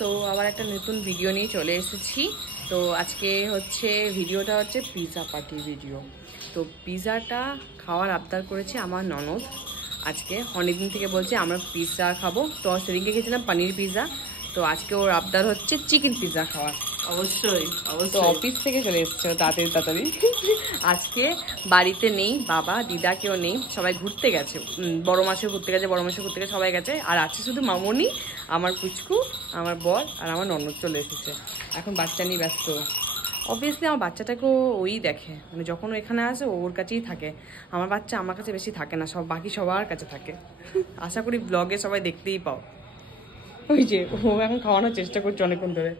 তো আবার একটা নতুন ভিডিও নিয়ে চলে এসেছি। তো আজকে হচ্ছে ভিডিওটা হচ্ছে পিৎজা পার্টির ভিডিও। তো পিৎজাটা খাওয়ার আবদার করেছে আমার ননদ। আজকে অনেকদিন থেকে বলছে আমরা পিৎজা খাবো। তো সেদিনকে খেয়েছিলাম পনির পিৎজা, তো আজকে ওর আবদার হচ্ছে চিকেন পিৎজা খাওয়ার। অবশ্যই তো অফিস থেকে চলে এসছে তাড়াতাড়ি। আজকে বাড়িতে নেই, বাবা দিদা কেউ নেই, সবাই ঘুরতে গেছে, বড় মাসে ঘুরতে গেছে, সবাই গেছে। আর আছে শুধু মামনি, আমার পুচকু, আমার বর আর আমার ননদ চলে এসেছে। এখন বাচ্চা নিয়ে ব্যস্ত। অবভিয়াসলি আমার বাচ্চাটাকেও ওই দেখে, মানে যখন ও এখানে আসে ওর কাছেই থাকে। আমার বাচ্চা আমার কাছে বেশি থাকে না, বাকি সবার কাছে থাকে। আশা করি ব্লগে সবাই দেখতেই পাও। ওই যে ও এখন খাওয়ানোর চেষ্টা করছে অনেকক্ষণ ধরে।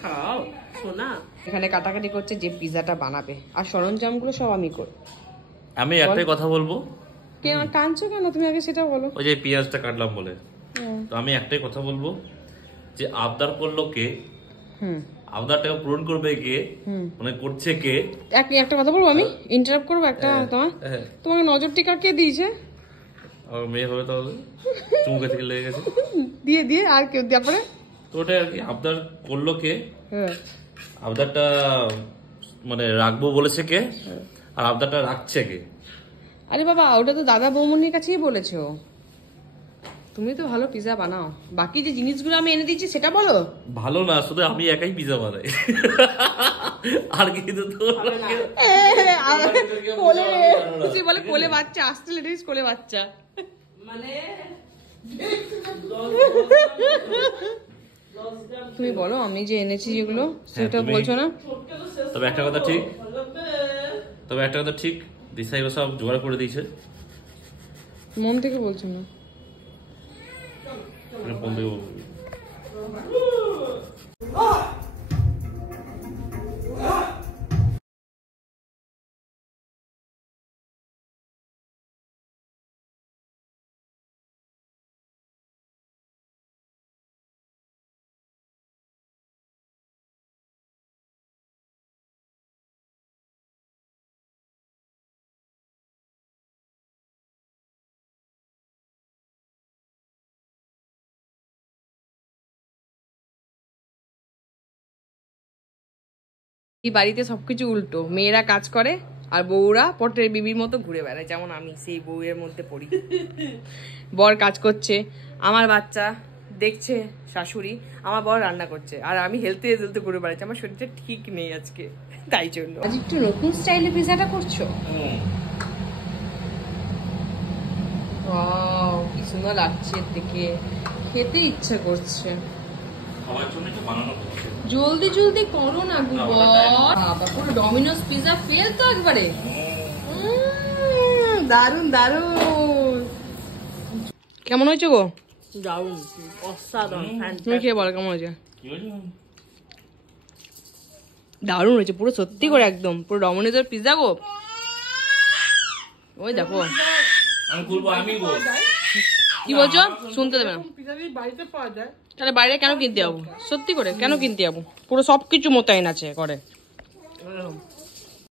খাও সোনা। এখানে কাটাকাটি করছে যে পিৎজাটা বানাবে, আর সরঞ্জামগুলো সব আমি করি। আমি একটাই কথা বলবো। টানছো কেন তুমি? আগে সেটা বলো। ওই যে পেঁয়াজটা কাটলাম বলে, তো আমি একটাই কথা বলবো যে আবদার করলো কে, আবদারটাকে পূরণ করবে কে, মানে করছে কে। একটা কথা বলবো, আমি ইন্টারাপ্ট করবো একটা। তোমাকে নজর টিকা কে দিয়েছে? আর মেয়ে হবে তাহলে, চুমুকে থেকে লেগে গেছে দিয়ে আর কেউ তারপরে তো ওটা আর কি। আবদার করলো কে, আবদারটা মানে রাখবো বলেছে কে, আর আবদারটা রাখছে কে? আরে বাবা, ওটা তো দাদা বৌমনির কাছেই বলেছো। তুমি তো ভালো পিৎজা বানাও, বাকি যে জিনিসগুলো আমি এনে দিচ্ছি সেটা বলো। ভালো না, শুধু আমি একাই পিৎজা বানাই, আর কিন্তু বলে কোলে বাচ্চা আসতে লেডিস, কোলে বাচ্চা মানে তুমি বলো আমি যে এনেছি যেগুলো সেটা বলছো না। তবে একটা কথা ঠিক, দিশাই সব জোগাড় করে দিয়েছে। মন থেকে বলছো না? এই বাড়িতে সবকিছু উল্টো, মেয়েরা কাজ করে আর বউরা পটের বিবির মতো ঘুরে বেড়ায়, যেমন আমি সেই বউয়ের মধ্যে পড়ি। বর কাজ করছে, আমার বাচ্চা দেখছে শাশুড়ি, আমার বর রান্না করছে, আর আমি হেলতে ঘুরে বেড়াচ্ছি। আমার শরীরটা ঠিক নেই আজকে, তাই জন্য আজ একটু নতুন স্টাইলে পিৎজাটা করছো। ওয়াও, কি সুন্দর লাগছে দেখে, খেতে ইচ্ছা করছে। জলদি করো না গো বাবা, পুরো ডমিনোস পিৎজা ফেল তো একবারে। দারুন। কেমন হয়েছে গো? দারুণ, অসাধারণ। তুমি খেয়ে বলো কেমন হয়েছে? দারুণ হয়েছে পুরো, সত্যি করে একদম পুরো ডমিনোসের পিৎজা গো। ওই দেখো, কি বলছো? শুনতে দেবে না? তাহলে বাইরে কেন কিনতে যাবো? সত্যি করে কেন কিনতে যাবো? পুরো সবকিছু মোতায়েন আছে করে।